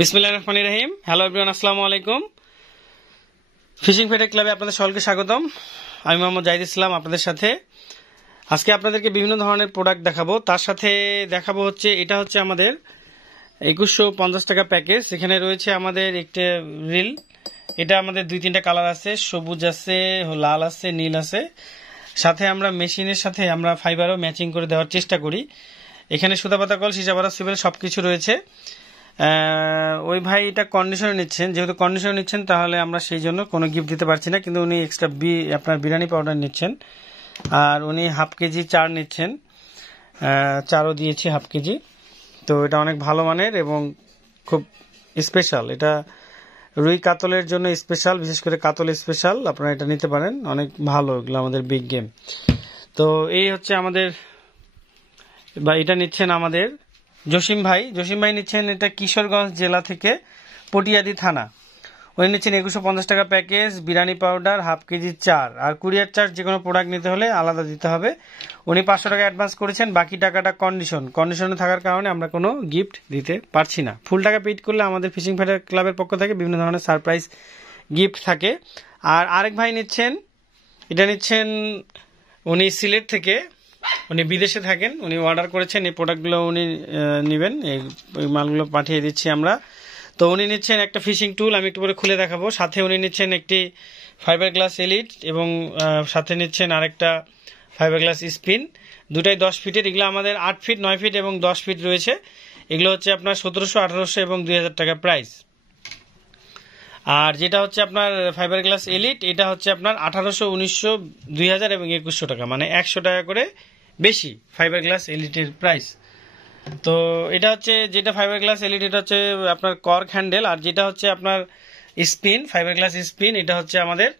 বিসমিল্লাহির রহমানির রহিম। Hello everyone, আসসালামু আলাইকুম। ফিশিং ফেটেক ক্লাবে আপনাদের সকলকে স্বাগতম। আমি মোহাম্মদ জাহিদ ইসলাম আপনাদের সাথে। আজকে আপনাদেরকে বিভিন্ন ধরনের প্রোডাক্ট দেখাবো। তার সাথে দেখাবো হচ্ছে এটা হচ্ছে আমাদের 2150 টাকা প্যাকেজ। এখানে রয়েছে আমাদের একটা রিল। এটা আমাদের 2-3টা কালার আছে, সবুজ আছে, লাল আছে, নীল আছে। সাথে আমরা মেশিনের সাথে আমরা ফাইবারও ম্যাচিং করে দেওয়ার চেষ্টা করি। এখানে সুতাপাতা কল, সীসাপাতা সিবেল সবকিছু রয়েছে। ওই ভাই এটা কন্ডিশনে নিচ্ছেন, যেহেতু কন্ডিশনে নিচ্ছেন তাহলে আমরা সেই জন্য কোনো গিফট দিতে পারছি না, কিন্তু উনি এক্সট্রা আপনার বিরিয়ানি পাউডার নিচ্ছেন, আর উনি হাফ কেজি চার নিচ্ছেন। চারও দিয়েছি হাফ কেজি। তো এটা অনেক ভালো মানের এবং খুব স্পেশাল। এটা রুই কাতলের জন্য স্পেশাল, বিশেষ করে কাতল স্পেশাল। আপনারা এটা নিতে পারেন, অনেক ভালো। এগুলো আমাদের বিগ গেম। তো এই হচ্ছে আমাদের, বা এটা নিচ্ছেন আমাদের জসিম ভাই নিচ্ছেন এটা কিশোরগঞ্জ জেলা থেকে পটিয়াদি থানা। উনি নিচ্ছেন 2150 টাকা package, biryani powder, half KG চার, আর কুরিয়ার চার্জ যে কোনো প্রোডাক্ট নিতে হলে আলাদা দিতে হবে। উনি 500 টাকা অ্যাডভান্স করেছেন, বাকি টাকাটা কন্ডিশনে থাকার কারণে আমরা কোনো গিফট দিতে পারছি না। ফুল টাকা পেড করলে আমাদের ফিশিং ফেডার ক্লাবের পক্ষ থেকে বিভিন্ন ধরনের সারপ্রাইজ গিফট থাকে। আর আরেক ভাই নিচ্ছেন, এটা নিচ্ছেন উনি সিলেট থেকে, উনি বিদেশে থাকেন, উনি অর্ডার করেছেন। এই প্রোডাক্টগুলো উনি নেবেন, এই মালগুলো পাঠিয়ে দিচ্ছি আমরা। তো উনি নিচ্ছেন একটা ফিশিং টুল, আমি একটু পরে খুলে দেখাবো। সাথে উনি নিচ্ছেন একটি ফাইবার গ্লাস এলিট এবং সাথে নিচ্ছেন আরেকটা ফাইবার গ্লাস স্পিন, দুটাই 10 ফিটের। এগুলো আমাদের 8 ফিট, 9 ফিট এবং 10 ফিট রয়েছে। এগুলো হচ্ছে আপনার 1700, 1800 এবং 2000 টাকা প্রাইস। আর যেটা হচ্ছে আপনার ফাইবার গ্লাস এলিট, এটা হচ্ছে আপনার 1800, 1900, 2000 এবং 2100 টাকা, মানে 100 টাকা করে বেশি ফাইবার গ্লাস এলিটের প্রাইস। তো এটা হচ্ছে যেটা ফাইবার গ্লাস এলিট, এটা হচ্ছে আপনার কর্ক হ্যান্ডেল, আর যেটা হচ্ছে আপনার স্পিন, ফাইবার গ্লাস স্পিন, এটা হচ্ছে আমাদের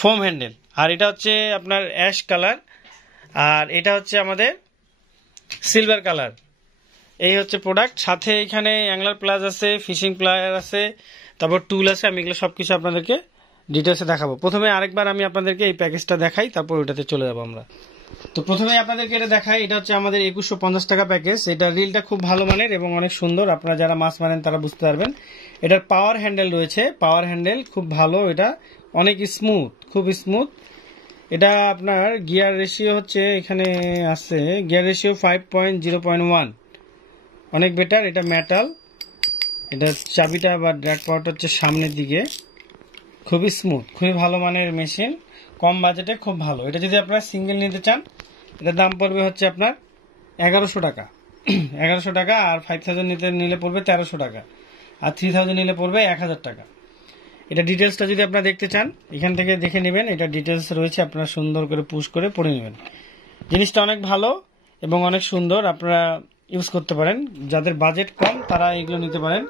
ফোম হ্যান্ডেল। আর এটা হচ্ছে আপনার অ্যাশ কালার, আর এটা হচ্ছে আমাদের সিলভার কালার। এই হচ্ছে প্রোডাক্ট। সাথে এখানে অ্যাংলার প্লাস আছে, ফিশিং প্লায়ার আছে, তারপর টুল আছে। আমি এগুলো সবকিছু আপনাদেরকে ডিটেলসে দেখাবো। প্রথমে আরেকবার আমি আপনাদেরকে এই প্যাকেজটা দেখাই, তারপর ওইটাতে চলে যাবো আমরা। তো প্রথমে আপনাদেরকে এটা দেখাই, এটা হচ্ছে আমাদের 2150 টাকা প্যাকেজ। এটা রিলটা খুব ভালো মানের এবং অনেক সুন্দর। আপনারা যারা মাছ মানেন তারা বুঝতে পারবেন। এটার পাওয়ার হ্যান্ডেল রয়েছে, পাওয়ার হ্যান্ডেল খুব ভালো। এটা অনেক স্মুথ, খুব স্মুথ। এটা আপনার গিয়ার রেশিও হচ্ছে এখানে আছে, গিয়ার রেশিও 5.0.1, অনেক বেটার। এটা মেটাল, এটা চাবিটা বা ড্র্যাগ পাওয়ারটা হচ্ছে সামনের দিকে। খুবই স্মুথ, খুবই ভালো মানের মেশিন, কম বাজেটে খুব ভালো। এটা যদি আপনারা সিঙ্গেল নিতে চান, এটার দাম পড়বে হচ্ছে আপনার 1100 টাকা। 1100 টাকা। আর 5000 নিলে পড়বে 1300 টাকা, আর 3000 নিলে পড়বে 1000 টাকা। এটা ডিটেলসটা যদি আপনারা দেখতে চান, এখান থেকে দেখে নেবেন। এটা ডিটেলস রয়েছে, আপনারা সুন্দর করে পুশ করে পড়ে নেবেন। জিনিসটা অনেক ভালো এবং অনেক সুন্দর, আপনারা ইউজ করতে পারেন। যাদের বাজেট কম তারা এগুলো নিতে পারেন।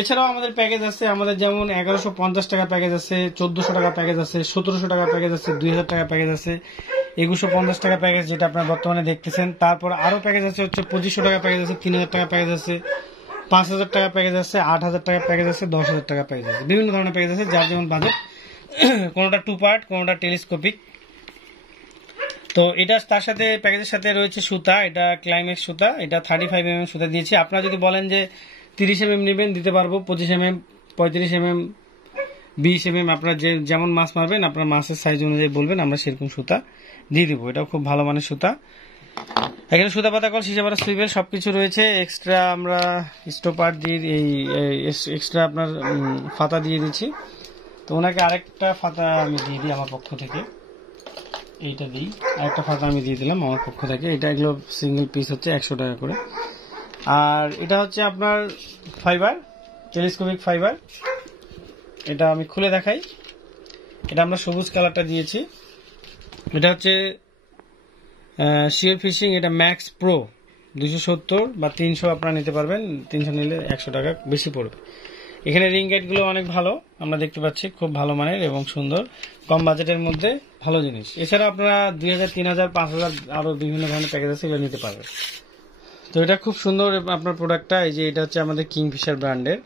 এছাড়াও আমাদের প্যাকেজ আছে, আমাদের যেমন 1150 টাকা প্যাকেজ আছে, 1400 টাকা প্যাকেজ আছে, 1700 টাকা প্যাকেজ আছে, 2000 টাকা প্যাকেজ আছে, 2150 টাকা প্যাকেজ যেটা আপনারা বর্তমানে দেখতেছেন। তারপর আরো প্যাকেজ আছে হচ্ছে 2500 টাকা প্যাকেজ আছে, 3000 টাকা প্যাকেজ আছে, 5000 টাকা প্যাকেজ আছে, 8000 টাকা প্যাকেজ আছে, 10000 টাকা প্যাকেজ আছে। বিভিন্ন ধরনের প্যাকেজ আছে, যার যেমন বাজেট। কোনোটা 2 পার্ট, কোনোটা টেলিস্কোপিক। তো এটা তার সাথে প্যাকেজের সাথে রয়েছে সুতা, এটা ক্লাইম্যাক্স সুতা, এটা 35mm সুতা দিয়েছি। আপনারা যদি বলেন যে 30mm নেবেন, দিতে পারবো। 25mm, 35mm, 20mm, আপনারা যেমন মাছ মারবেন আপনার মাছের সাইজ অনুযায়ী বলবেন, আমরা সেরকম সুতা দিয়ে দিব। এটাও খুব ভালো মানের সুতা। এখানে সুতা পাতা কল, সীসাপাতা সুইবেল সবকিছু রয়েছে। এক্সট্রা আমরা স্টোপার দিয়ে এই এক্সট্রা আপনার ফাতা দিয়ে দিচ্ছি। তো ওনাকে আরেকটা ফাতা আমি দিয়ে দিই আমার পক্ষ থেকে, এইটা দিই। আরেকটা ফাতা আমি দিয়ে দিলাম আমার পক্ষ থেকে। এটা এগুলো সিঙ্গেল পিস হচ্ছে 100 টাকা করে। আর এটা হচ্ছে আপনার ফাইবার, টেলিস্কোপিক ফাইবার। এটা আমি খুলে দেখাই। এটা আমরা সবুজ কালারটা দিয়েছি। এটা হচ্ছে শিওর ফিশিং, এটা ম্যাক্স প্রো 270 বা 300 আপনারা নিতে পারবেন। 300 নিলে 100 টাকা বেশি পড়বে। এখানে রিং গাইডগুলো অনেক ভালো, আমরা দেখতে পাচ্ছি, খুব ভালো মানের এবং সুন্দর, কম বাজেটের মধ্যে ভালো জিনিস। এছাড়া আপনারা 2000, 3000, 5000 আরো বিভিন্ন ধরনের প্যাকেজ আছে, এগুলো নিতে পারবেন। তো এটা খুব সুন্দর আপনার প্রোডাক্টটা। এই যে এটা হচ্ছে আমাদের কিংফিশার ব্র্যান্ডের,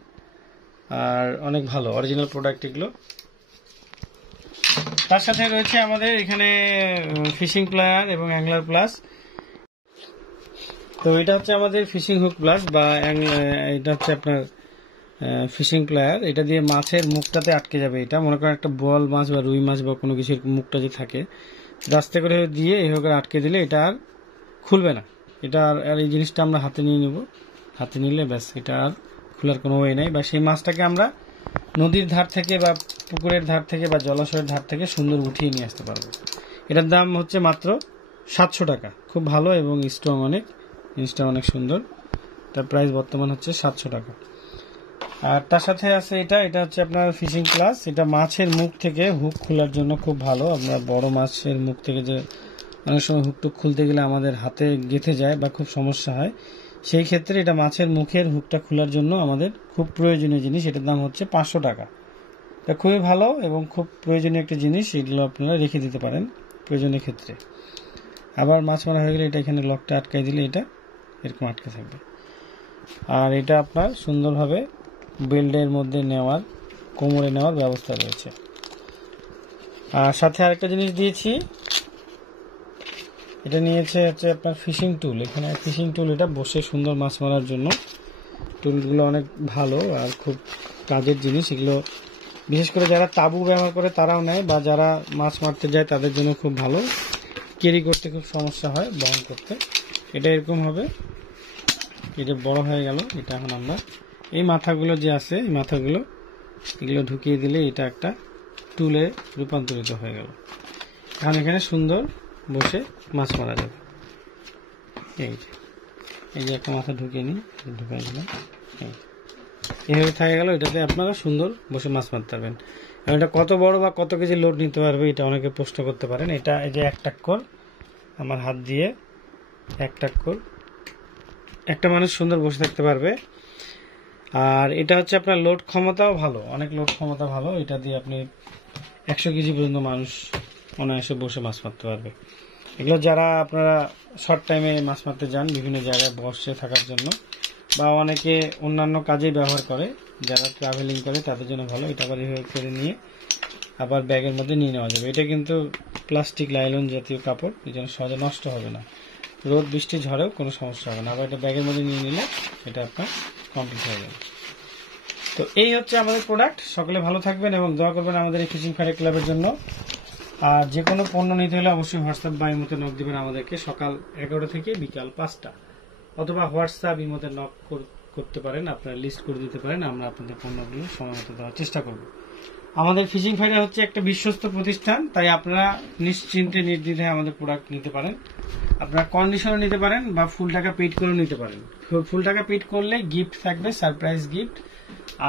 আর অনেক ভালো অরিজিনাল প্রোডাক্ট এগুলো। তার সাথে রয়েছে আমাদের এখানে ফিশিং প্লায়ার এবং অ্যাংলার প্লাস। তো এটা হচ্ছে আমাদের ফিশিং হুক প্লাস, বা এটা হচ্ছে আপনার ফিশিং প্লায়ার, এটা দিয়ে মাছের মুখটাতে আটকে যাবে। এটা মনে করেন একটা বল মাছ বা রুই মাছ বা কোনো কিছুর মুখটা যে থাকে, আস্তে করে দিয়ে এভাবে আটকে দিলে এটা আর খুলবে না। এটা আর এই জিনিসটা আমরা হাতে নিয়ে নেব, হাতে নিলে ব্যাস এটা আর খোলার কোনো ওয়ে নাই। বা সেই মাছটাকে আমরা নদীর ধার থেকে বা পুকুরের ধার থেকে বা জলাশয়ের ধার থেকে সুন্দর উঠিয়ে নিয়ে আসতে পারবো। এটার দাম হচ্ছে মাত্র 700 টাকা। খুব ভালো এবং স্ট্রং অনেক, জিনিসটা অনেক সুন্দর। তার প্রাইস বর্তমান হচ্ছে 700 টাকা। আর তার সাথে আছে এটা হচ্ছে আপনার ফিশিং প্লাস। এটা মাছের মুখ থেকে হুক খোলার জন্য খুব ভালো। আমরা বড় মাছের মুখ থেকে যে অনেক সময় হুকটুক খুলতে গেলে আমাদের হাতে গেঁথে যায় বা খুব সমস্যা হয়, সেই ক্ষেত্রে এটা মাছের মুখের হুকটা খোলার জন্য আমাদের খুব প্রয়োজনীয় জিনিস। এটার দাম হচ্ছে 500 টাকা। এটা খুবই ভালো এবং খুব প্রয়োজনীয় একটা জিনিস। এগুলো আপনারা রেখে দিতে পারেন প্রয়োজনীয় ক্ষেত্রে। আবার মাছ মারা হয়ে গেলে এটা এখানে লকটা আটকাই দিলে এটা এরকম আটকে থাকবে। আর এটা আপনার সুন্দরভাবে বেল্টের মধ্যে নেওয়ার, কোমরে নেওয়ার ব্যবস্থা রয়েছে। আর সাথে আরেকটা জিনিস দিয়েছি, এটা নিয়েছে হচ্ছে আপনার ফিশিং টুল। এখানে ফিশিং টুল, এটা বসে সুন্দর মাছ মারার জন্য। টুলগুলো অনেক ভালো আর খুব কাজের জিনিস। এগুলো বিশেষ করে যারা তাঁবু ব্যবহার করে তারাও নেয়, বা যারা মাছ মারতে যায় তাদের জন্য খুব ভালো। ক্যারি করতে খুব সমস্যা হয়, বহন করতে। এটা এরকম হবে, এটা বড় হয়ে গেল। এটা এখন আমরা এই মাথাগুলো যে আছে, এই মাথাগুলো এগুলো ঢুকিয়ে দিলে এটা একটা টুলে রূপান্তরিত হয়ে গেল। এখন এখানে সুন্দর বসে মাছ মারা যাবে। এই যে একটা মাথা ঢুকিয়ে নিই, ঢুকিয়ে দিলাম, এইভাবে থাকে গেল। এটাতে আপনারা সুন্দর বসে মাছ মারতে পারবেন। এবং এটা কত বড় বা কত কেজি লোড নিতে পারবে, এটা অনেকে প্রশ্ন করতে পারেন। এটা এই যে 1 টাক্কর, আমার হাত দিয়ে 1 টাক্কর একটা মানুষ সুন্দর বসে থাকতে পারবে। আর এটা হচ্ছে আপনার লোড ক্ষমতাও ভালো, অনেক লোড ক্ষমতা ভালো। এটা দিয়ে আপনি 100 কেজি পর্যন্ত মানুষ অনায়াসে বসে মাছ মারতে পারবে। এগুলো যারা আপনারা শর্ট টাইমে মাছ মারতে যান বিভিন্ন জায়গায় বসে থাকার জন্য, বা অনেকে অন্যান্য কাজে ব্যবহার করে, যারা ট্রাভেলিং করে তাদের জন্য ভালো। এটা আবার এভাবে করে নিয়ে আবার ব্যাগের মধ্যে নিয়ে নেওয়া যাবে। এটা কিন্তু প্লাস্টিক লাইলন জাতীয় কাপড়, এই জন্য সহজে নষ্ট হবে না, রোদ বৃষ্টি ঝড়েও কোনো সমস্যা হবে না। আবার এটা ব্যাগের মধ্যে নিয়ে নিলে এটা আপনার কমপ্লিট হয়ে যাবে। তো এই হচ্ছে আমাদের প্রোডাক্ট। সকলে ভালো থাকবেন এবং দোয়া করবেন আমাদের এই ফিশিং ফায়ার ক্লাবের জন্য। আর যে কোনো পণ্য নিতে হলে অবশ্যই হোয়াটসঅ্যাপ বা ইমোতে নক দিবেন আমাদেরকে সকাল 11টা থেকে বিকাল 5টা, অথবা হোয়াটসঅ্যাপ ইমোতে নক করতে পারেন, আপনারা লিস্ট করে দিতে পারেন। আমরা আপনাদের পণ্যগুলো সময় মতো দেওয়ার চেষ্টা করব। আমাদের ফিশিং ফায়ার হচ্ছে একটা বিশ্বস্ত প্রতিষ্ঠান, তাই আপনারা নিশ্চিন্তে নির্দ্বিধায় আমাদের প্রোডাক্ট নিতে পারেন। আপনারা কন্ডিশনে নিতে পারেন বা ফুল টাকা পেড করে নিতে পারেন। ফুল টাকা পেড করলে গিফট থাকবে, সারপ্রাইজ গিফট।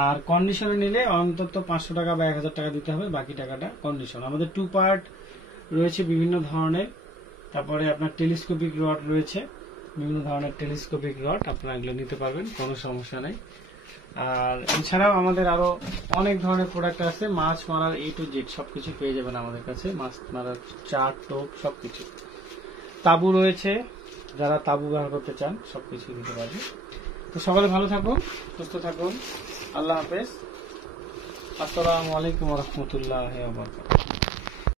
আর কন্ডিশনে নিলে অন্তত 500 টাকা বা 1000 টাকা দিতে হবে, বাকি টাকাটা কন্ডিশন। আমাদের 2 পার্ট রয়েছে বিভিন্ন ধরনের। তারপরে আপনার টেলিস্কোপিক রড রয়েছে, বিভিন্ন ধরনের টেলিস্কোপিক রড, আপনারা এগুলো নিতে পারবেন, কোনো সমস্যা নেই। আর এছাড়াও আমাদের আরো অনেক ধরনের প্রোডাক্ট আছে। মাছ মারার A to Z সবকিছু পেয়ে যাবেন আমাদের কাছে। মাছ মারার চার, টোপ সবকিছু। তাবু রয়েছে, যারা তাবু ব্যবহার করতে চান সবকিছু দিতে পারবে। তো সকলে ভালো থাকুন, সুস্থ থাকুন। আল্লাহ হাফেজ। আসসালামু আলাইকুম ওয়া রাহমাতুল্লাহি ওয়া বারাকাতুহু।